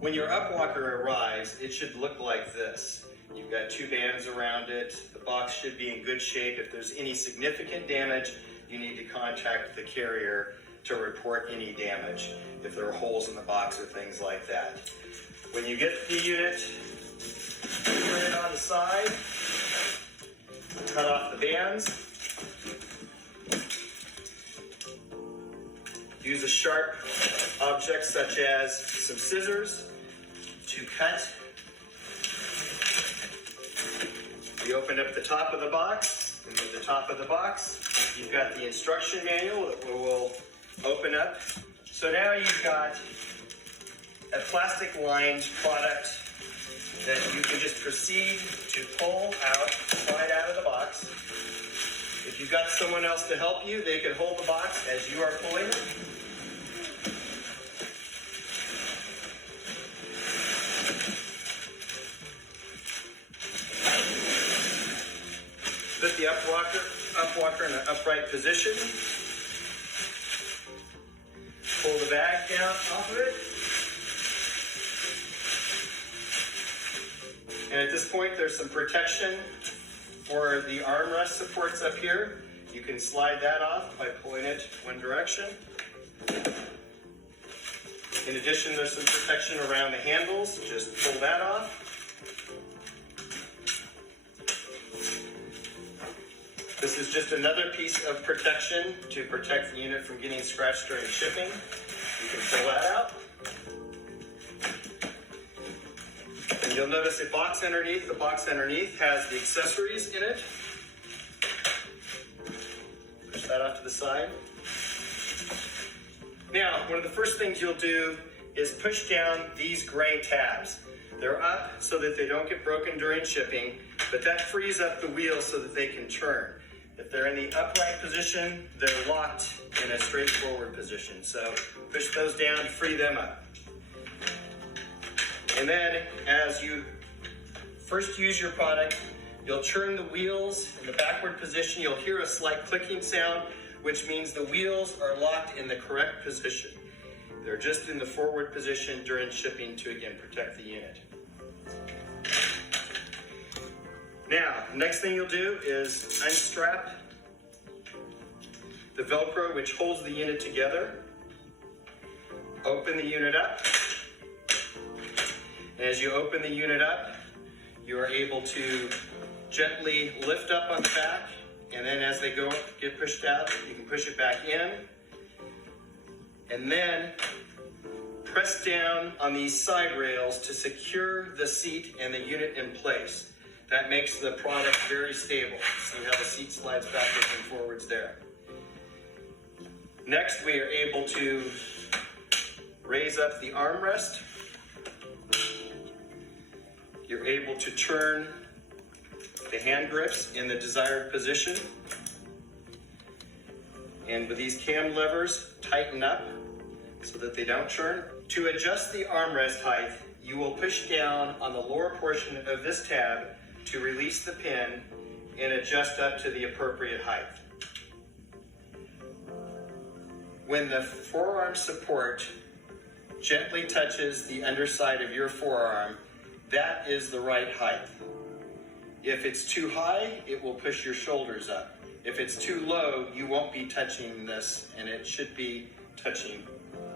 When your Upwalker arrives, it should look like this. You've got two bands around it. The box should be in good shape. If there's any significant damage, you need to contact the carrier to report any damage, if there are holes in the box or things like that. When you get the unit, turn it on the side, cut off the bands, use a sharp object such as some scissors to cut. You open up the top of the box, and at the top of the box, you've got the instruction manual that will open up. So now you've got a plastic-lined product that you can just proceed to pull out, slide out of the box. If you've got someone else to help you, they can hold the box as you are pulling it. Put the Upwalker in an upright position. Pull the bag down off of it. And at this point, there's some protection for the armrest supports up here. You can slide that off by pulling it one direction. In addition, there's some protection around the handles. Just pull that off. This is just another piece of protection to protect the unit from getting scratched during shipping. You can pull that out. And you'll notice a box underneath. The box underneath has the accessories in it. Push that off to the side. Now, one of the first things you'll do is push down these gray tabs. They're up so that they don't get broken during shipping, but that frees up the wheels so that they can turn. If they're in the upright position, they're locked in a straightforward position. So push those down to free them up. And then as you first use your product, you'll turn the wheels in the backward position. You'll hear a slight clicking sound, which means the wheels are locked in the correct position. They're just in the forward position during shipping to, again, protect the unit. Now, next thing you'll do is unstrap the Velcro which holds the unit together. Open the unit up. And as you open the unit up, you are able to gently lift up on the back, and then as they get pushed out, you can push it back in. And then press down on these side rails to secure the seat and the unit in place. That makes the product very stable. See how the seat slides backwards and forwards there. Next, we are able to raise up the armrest. You're able to turn the hand grips in the desired position. And with these cam levers, tighten up so that they don't turn. To adjust the armrest height, you will push down on the lower portion of this tab to release the pin and adjust up to the appropriate height. When the forearm support gently touches the underside of your forearm, that is the right height. If it's too high, it will push your shoulders up. If it's too low, you won't be touching this, and it should be touching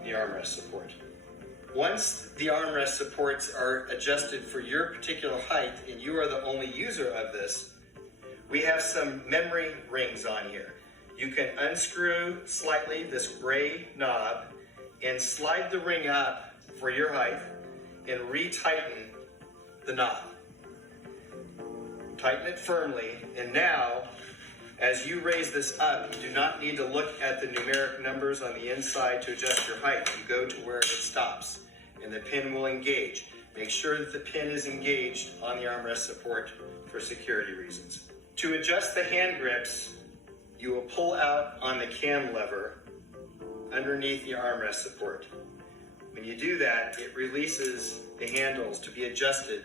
the armrest support. Once the armrest supports are adjusted for your particular height, and you are the only user of this, we have some memory rings on here. You can unscrew slightly this gray knob and slide the ring up for your height and retighten the knob. Tighten it firmly, and now as you raise this up, you do not need to look at the numeric numbers on the inside to adjust your height. You go to where it stops, and the pin will engage. Make sure that the pin is engaged on the armrest support for security reasons. To adjust the hand grips, you will pull out on the cam lever underneath the armrest support. When you do that, it releases the handles to be adjusted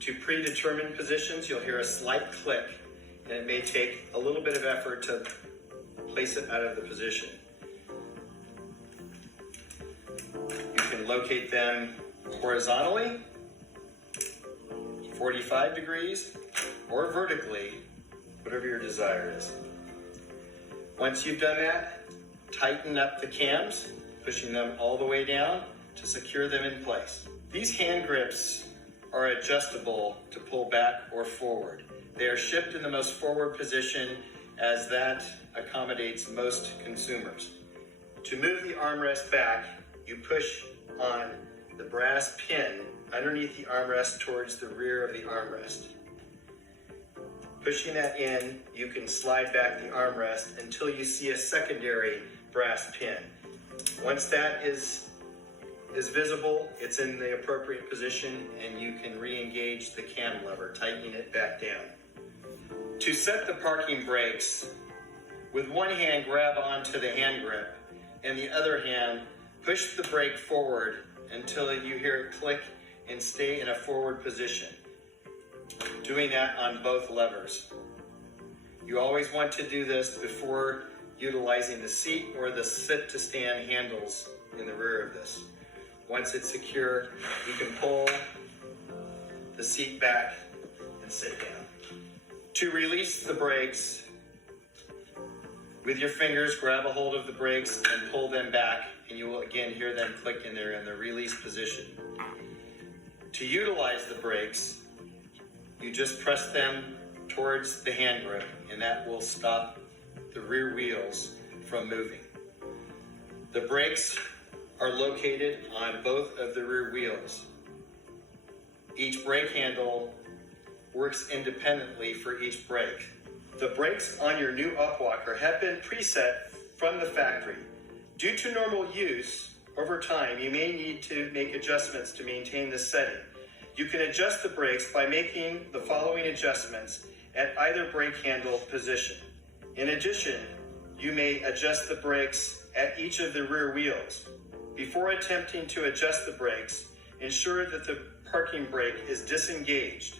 to predetermined positions. You'll hear a slight click, and it may take a little bit of effort to place it out of the position. You can locate them horizontally, 45 degrees, or vertically, whatever your desire is. Once you've done that, tighten up the cams, pushing them all the way down to secure them in place. These hand grips are adjustable to pull back or forward. They are shipped in the most forward position as that accommodates most consumers. To move the armrest back, you push on the brass pin underneath the armrest towards the rear of the armrest. Pushing that in, you can slide back the armrest until you see a secondary brass pin. Once that is visible, it's in the appropriate position, and you can re-engage the cam lever, tightening it back down. To set the parking brakes, with one hand grab onto the hand grip, and the other hand push the brake forward until you hear it click and stay in a forward position. Doing that on both levers. You always want to do this before utilizing the seat or the sit-to-stand handles in the rear of this. Once it's secure, you can pull the seat back and sit down. To release the brakes, with your fingers, grab a hold of the brakes and pull them back, and you will again hear them click in there in the release position. To utilize the brakes, you just press them towards the hand grip, and that will stop the rear wheels from moving. The brakes are located on both of the rear wheels. Each brake handle works independently for each brake. The brakes on your new Upwalker have been preset from the factory. Due to normal use, over time, you may need to make adjustments to maintain this setting. You can adjust the brakes by making the following adjustments at either brake handle position. In addition, you may adjust the brakes at each of the rear wheels. Before attempting to adjust the brakes, ensure that the parking brake is disengaged.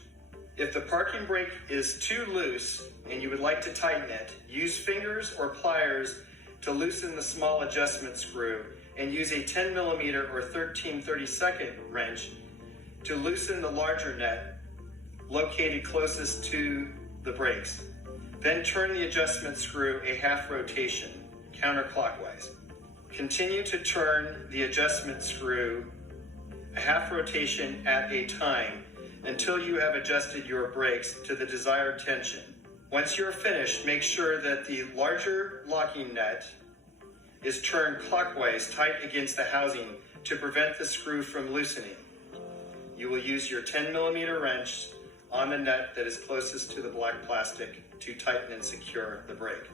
If the parking brake is too loose and you would like to tighten it, use fingers or pliers to loosen the small adjustment screw, and use a 10mm or 13/32 wrench to loosen the larger nut located closest to the brakes. Then turn the adjustment screw a half rotation, counterclockwise. Continue to turn the adjustment screw a half rotation at a time until you have adjusted your brakes to the desired tension. Once you're finished, make sure that the larger locking nut is turned clockwise tight against the housing to prevent the screw from loosening. You will use your 10mm wrench on the nut that is closest to the black plastic to tighten and secure the brake.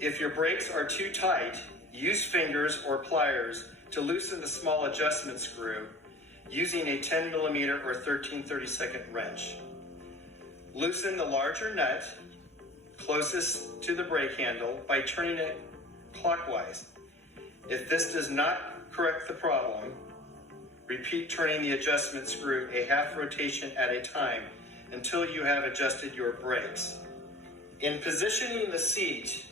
If your brakes are too tight, use fingers or pliers to loosen the small adjustment screw using a 10mm or 13/32 wrench. Loosen the larger nut closest to the brake handle by turning it clockwise. If this does not correct the problem, repeat turning the adjustment screw a half rotation at a time until you have adjusted your brakes. In positioning the seat,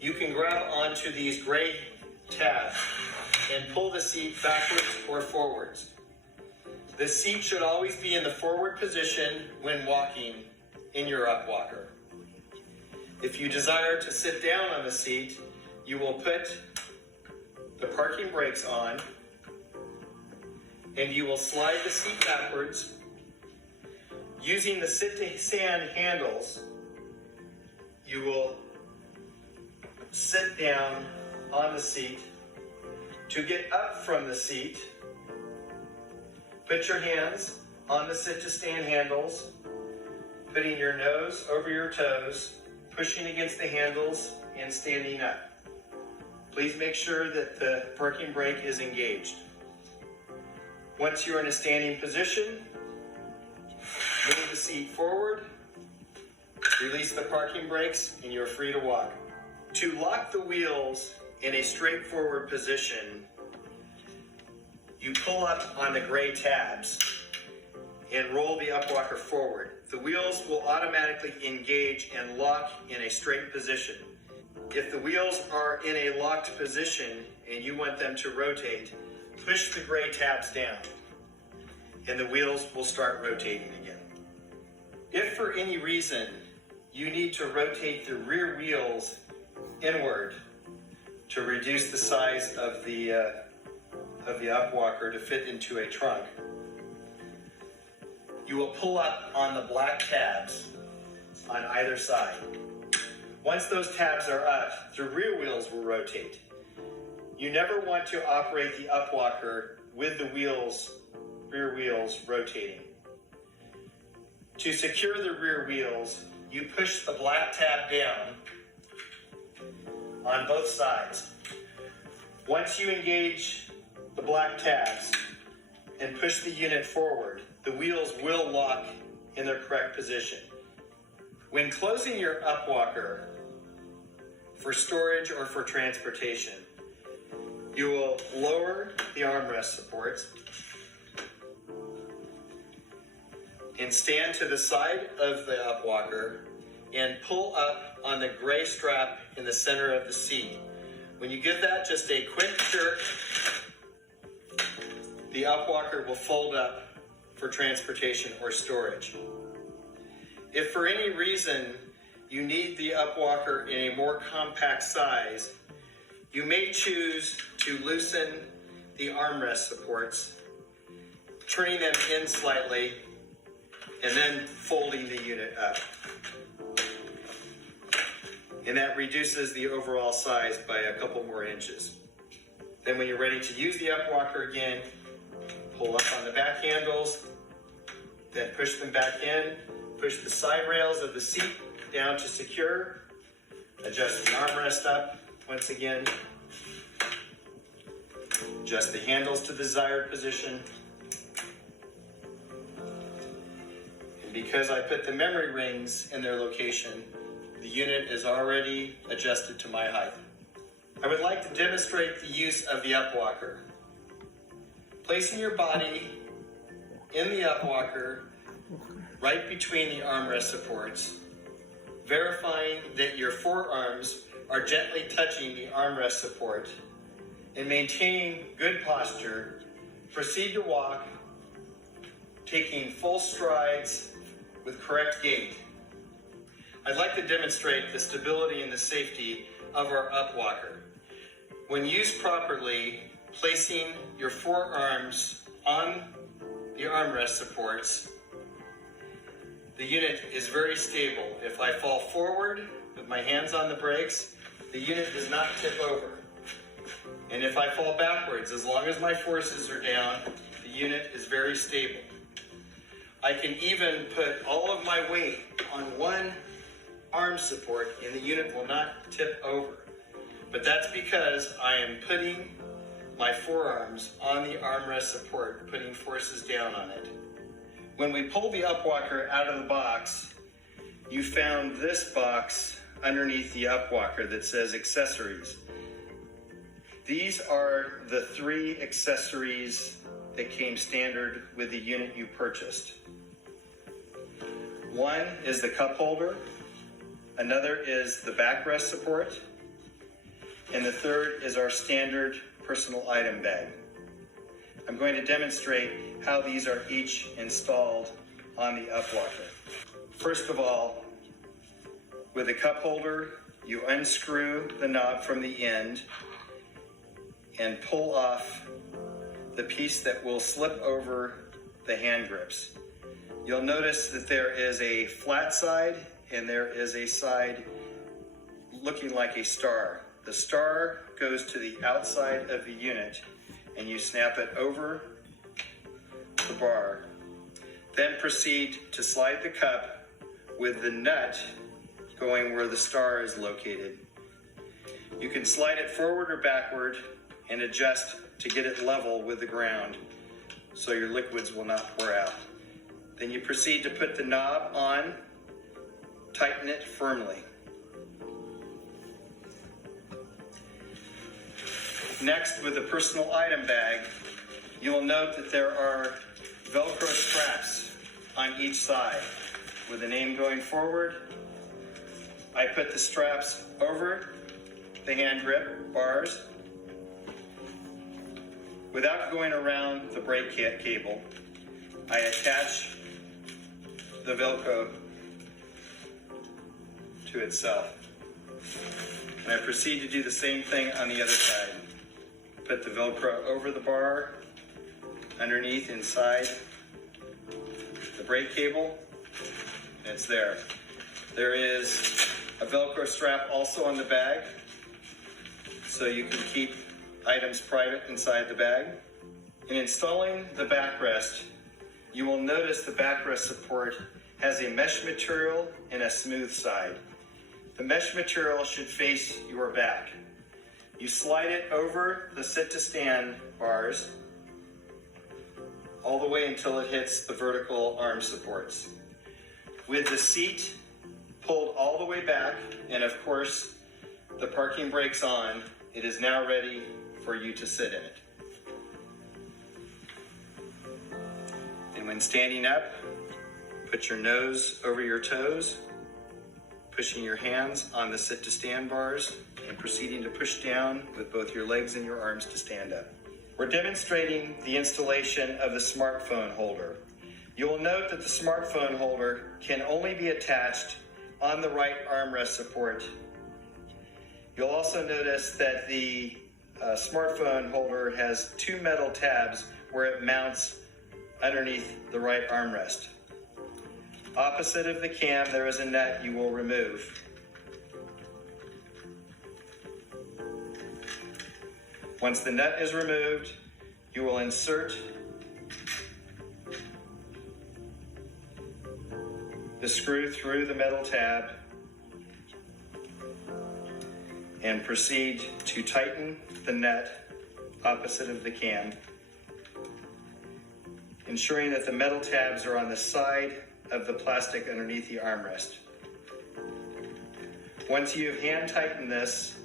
you can grab onto these gray tabs and pull the seat backwards or forwards. The seat should always be in the forward position when walking in your Upwalker. If you desire to sit down on the seat, you will put the parking brakes on, and you will slide the seat backwards. Using the sit-to-stand handles, you will sit down on the seat. To get up from the seat, put your hands on the sit-to-stand handles, putting your nose over your toes, pushing against the handles, and standing up. Please make sure that the parking brake is engaged. Once you're in a standing position, move the seat forward, release the parking brakes, and you're free to walk. To lock the wheels in a straightforward position, you pull up on the gray tabs and roll the Upwalker forward. The wheels will automatically engage and lock in a straight position. If the wheels are in a locked position and you want them to rotate, push the gray tabs down, and the wheels will start rotating again. If for any reason you need to rotate the rear wheels inward to reduce the size of the Upwalker to fit into a trunk, you will pull up on the black tabs on either side. Once those tabs are up, the rear wheels will rotate. You never want to operate the Upwalker with the rear wheels rotating. To secure the rear wheels, you push the black tab down on both sides. Once you engage the black tabs and push the unit forward, the wheels will lock in their correct position. When closing your Upwalker for storage or for transportation, you will lower the armrest supports and stand to the side of the Upwalker and pull up on the gray strap in the center of the seat. When you give that just a quick jerk, the Upwalker will fold up for transportation or storage. If for any reason you need the Upwalker in a more compact size, you may choose to loosen the armrest supports, turning them in slightly, and then folding the unit up. And that reduces the overall size by a couple more inches. Then when you're ready to use the Upwalker again, pull up on the back handles, then push them back in, push the side rails of the seat down to secure, adjust the armrest up once again, adjust the handles to the desired position. And because I put the memory rings in their location, the unit is already adjusted to my height. I would like to demonstrate the use of the Upwalker. Placing your body in the Upwalker right between the armrest supports, verifying that your forearms are gently touching the armrest support, and maintaining good posture, proceed to walk, taking full strides with correct gait. I'd like to demonstrate the stability and the safety of our Upwalker. When used properly, placing your forearms on the armrest supports, the unit is very stable. If I fall forward with my hands on the brakes, the unit does not tip over. And if I fall backwards, as long as my forces are down, the unit is very stable. I can even put all of my weight on one arm support and the unit will not tip over. But that's because I am putting my forearms on the armrest support, putting forces down on it. When we pull the Upwalker out of the box, you found this box underneath the Upwalker that says accessories. These are the 3 accessories that came standard with the unit you purchased. One is the cup holder, another is the backrest support, and the third is our standard personal item bag. I'm going to demonstrate how these are each installed on the Upwalker. First of all, with the cup holder, you unscrew the knob from the end and pull off the piece that will slip over the hand grips. You'll notice that there is a flat side and there is a side looking like a star. The star goes to the outside of the unit and you snap it over the bar. Then proceed to slide the cup with the nut going where the star is located. You can slide it forward or backward and adjust to get it level with the ground so your liquids will not pour out. Then you proceed to put the knob on, tighten it firmly. Next, with the personal item bag, you will note that there are Velcro straps on each side. With the name going forward, I put the straps over the hand grip bars. Without going around the brake cable, I attach the Velcro to itself. And I proceed to do the same thing on the other side. Put the Velcro over the bar, underneath, inside the brake cable, and it's there. There is a Velcro strap also on the bag, so you can keep items private inside the bag. In installing the backrest, you will notice the backrest support has a mesh material and a smooth side. The mesh material should face your back. You slide it over the sit-to-stand bars all the way until it hits the vertical arm supports. With the seat pulled all the way back, and of course the parking brakes on, it is now ready for you to sit in it. And when standing up, put your nose over your toes, pushing your hands on the sit-to-stand bars, and proceeding to push down with both your legs and your arms to stand up. We're demonstrating the installation of the smartphone holder. You will note that the smartphone holder can only be attached on the right armrest support. You'll also notice that the smartphone holder has two metal tabs where it mounts underneath the right armrest. Opposite of the cam, there is a nut you will remove. Once the nut is removed, you will insert the screw through the metal tab and proceed to tighten the nut opposite of the cam, ensuring that the metal tabs are on the side of the plastic underneath the armrest. Once you've hand tightened this,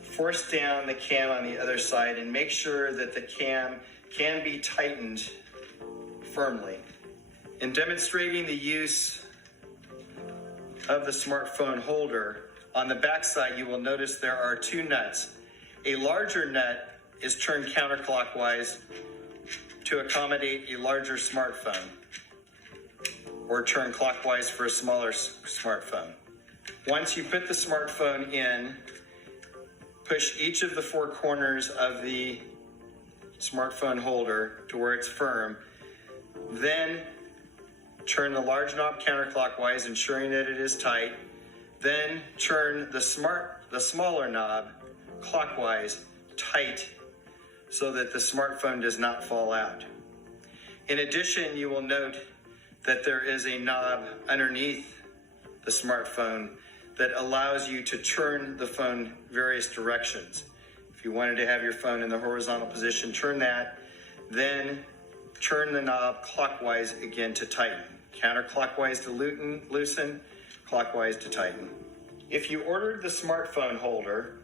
force down the cam on the other side and make sure that the cam can be tightened firmly. In demonstrating the use of the smartphone holder, on the back side you will notice there are two nuts. A larger nut is turned counterclockwise to accommodate a larger smartphone, or turn clockwise for a smaller smartphone. Once you put the smartphone in, push each of the four corners of the smartphone holder to where it's firm. Then turn the large knob counterclockwise, ensuring that it is tight. Then turn the smaller knob clockwise, tight, so that the smartphone does not fall out. In addition, you will note that there is a knob underneath the smartphone that allows you to turn the phone various directions. If you wanted to have your phone in the horizontal position, turn that, then turn the knob clockwise again to tighten. Counterclockwise to loosen, clockwise to tighten. If you ordered the smartphone holder,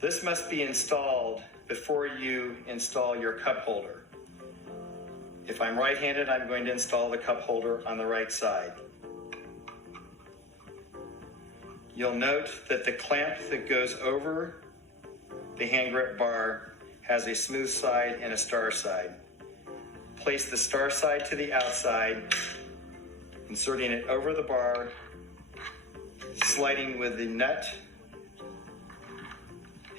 this must be installed before you install your cup holder. If I'm right-handed, I'm going to install the cup holder on the right side. You'll note that the clamp that goes over the hand grip bar has a smooth side and a star side. Place the star side to the outside, inserting it over the bar, sliding with the nut,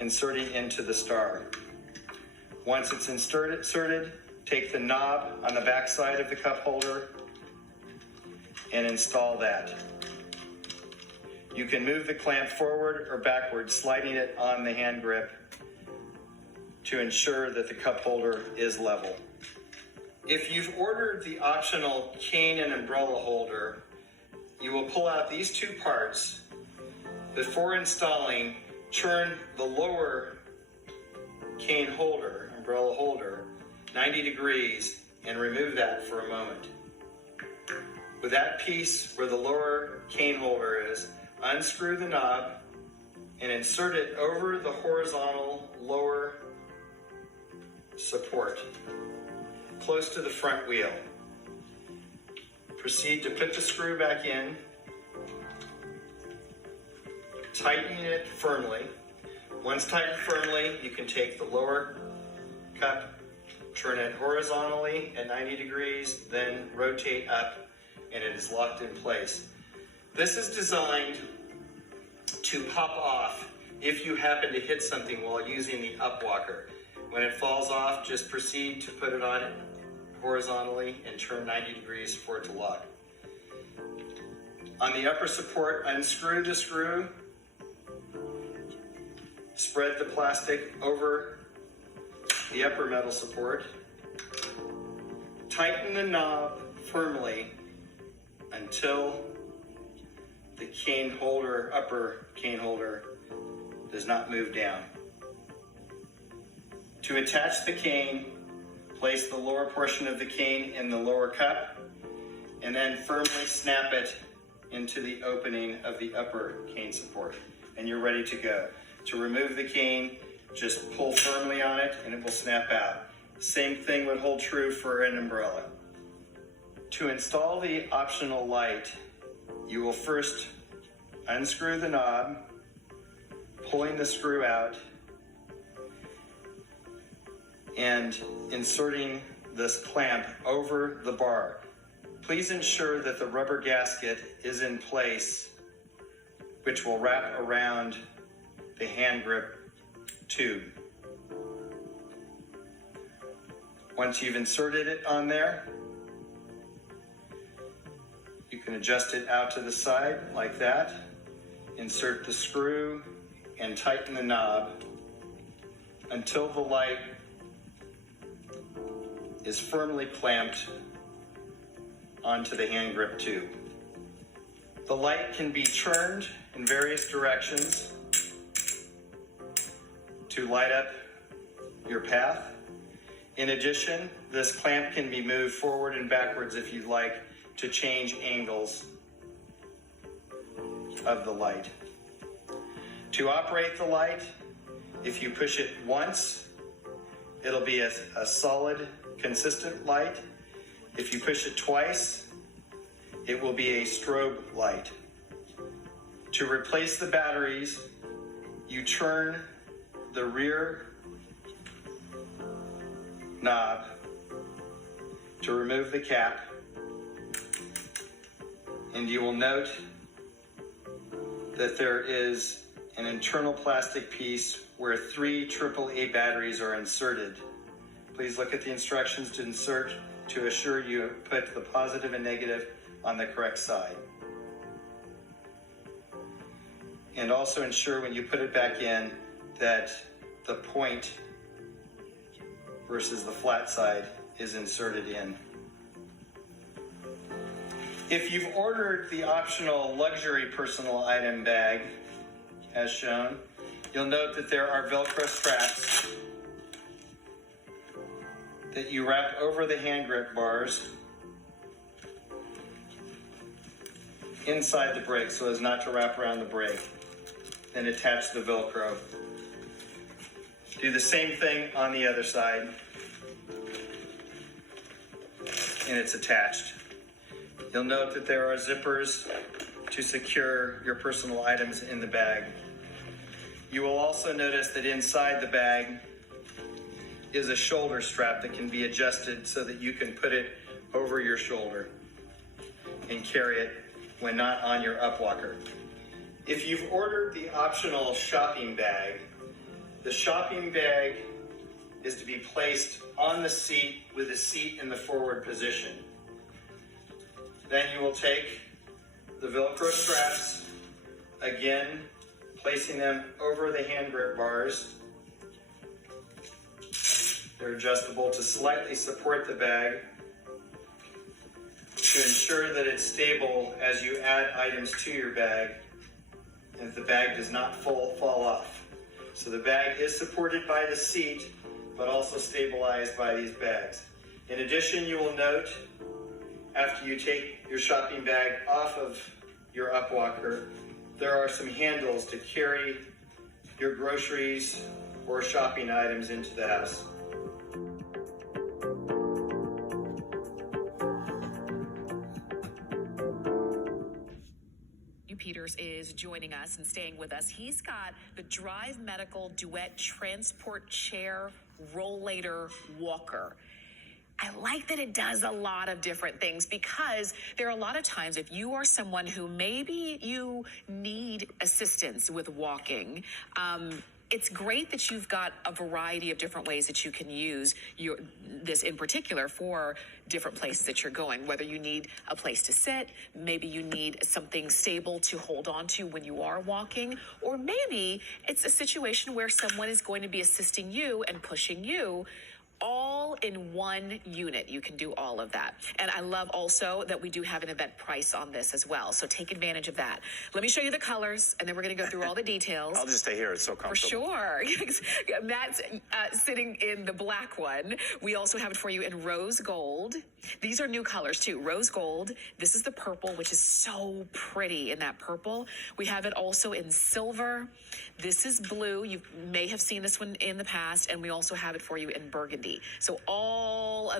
inserting into the star. Once it's inserted, take the knob on the back side of the cup holder and install that. You can move the clamp forward or backward, sliding it on the hand grip to ensure that the cup holder is level. If you've ordered the optional cane and umbrella holder, you will pull out these two parts. Before installing, turn the lower cane holder, umbrella holder, 90 degrees and remove that for a moment. With that piece where the lower cane holder is, unscrew the knob and insert it over the horizontal lower support, close to the front wheel. Proceed to put the screw back in, tightening it firmly. Once tightened firmly, you can take the lower cup, turn it horizontally at 90 degrees, then rotate up, and it is locked in place. This is designed to pop off if you happen to hit something while using the Upwalker. When it falls off, just proceed to put it on horizontally and turn 90 degrees for it to lock. On the upper support, unscrew the screw, spread the plastic over the upper metal support, tighten the knob firmly until the cane holder, upper cane holder, does not move down. To attach the cane, place the lower portion of the cane in the lower cup and then firmly snap it into the opening of the upper cane support, and you're ready to go. To remove the cane, just pull firmly on it and it will snap out. Same thing would hold true for an umbrella. To install the optional light, you will first unscrew the knob, pulling the screw out and inserting this clamp over the bar. Please ensure that the rubber gasket is in place, which will wrap around the hand grip tube. Once you've inserted it on there, you can adjust it out to the side like that, insert the screw, and tighten the knob until the light is firmly clamped onto the hand grip tube. The light can be turned in various directions to light up your path. In addition, this clamp can be moved forward and backwards if you'd like to change angles of the light. To operate the light, if you push it once, it'll be a solid, consistent light. If you push it twice, it will be a strobe light. To replace the batteries, you turn the rear knob to remove the cap, and you will note that there is an internal plastic piece where 3 AAA batteries are inserted. Please look at the instructions to insert to assure you put the positive and negative on the correct side. And also ensure when you put it back in that the point versus the flat side is inserted in. If you've ordered the optional luxury personal item bag, as shown, you'll note that there are Velcro straps that you wrap over the hand grip bars inside the brake so as not to wrap around the brake. Then attach the Velcro. Do the same thing on the other side, and it's attached. You'll note that there are zippers to secure your personal items in the bag. You will also notice that inside the bag is a shoulder strap that can be adjusted so that you can put it over your shoulder and carry it when not on your Upwalker. If you've ordered the optional shopping bag, the shopping bag is to be placed on the seat with the seat in the forward position. Then you will take the Velcro straps, again, placing them over the hand grip bars. They're adjustable to slightly support the bag to ensure that it's stable as you add items to your bag and that the bag does not fall off. So the bag is supported by the seat, but also stabilized by these bags. In addition, you will note, after you take your shopping bag off of your Upwalker, there are some handles to carry your groceries or shopping items into the house. Peters is joining us and staying with us. He's got the Drive Medical Duet transport chair Rollator Walker. I like that it does a lot of different things, because there are a lot of times if you are someone who maybe you need assistance with walking, it's great that you've got a variety of different ways that you can use this in particular for different places that you're going, whether you need a place to sit, maybe you need something stable to hold on to when you are walking, or maybe it's a situation where someone is going to be assisting you and pushing you all in one unit. You can do all of that. And I love also that we do have an event price on this as well. So take advantage of that. Let me show you the colors, and then we're going to go through all the details. I'll just stay here. It's so comfortable. For sure. Matt's sitting in the black one. We also have it for you in rose gold. These are new colors too. Rose gold. This is the purple, which is so pretty in that purple. We have it also in silver. This is blue. You may have seen this one in the past. And we also have it for you in burgundy. So all of